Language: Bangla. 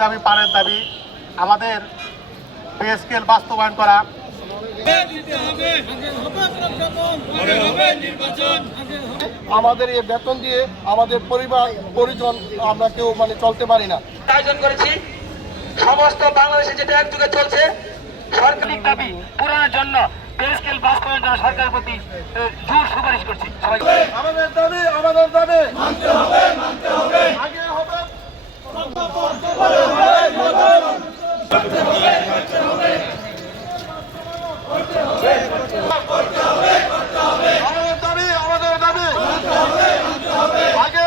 দাবি পারের দাবি আমাদের পে স্কেল বাস্তবায়ন করা। আমাদের এই বেতন দিয়ে আমাদের পরিবার পরিজন আমরা কেউ চলতে পারি না। আয়োজন করেছি সমস্ত বাংলাদেশে যেটা একযুগে চলছে সরকারি দাবি পূরণের জন্য পে স্কেল বাস্তবায়নের জন্য সরকারের প্রতি জোর সুপারিশ করছি। আমাদের দাবি মানতে হবে।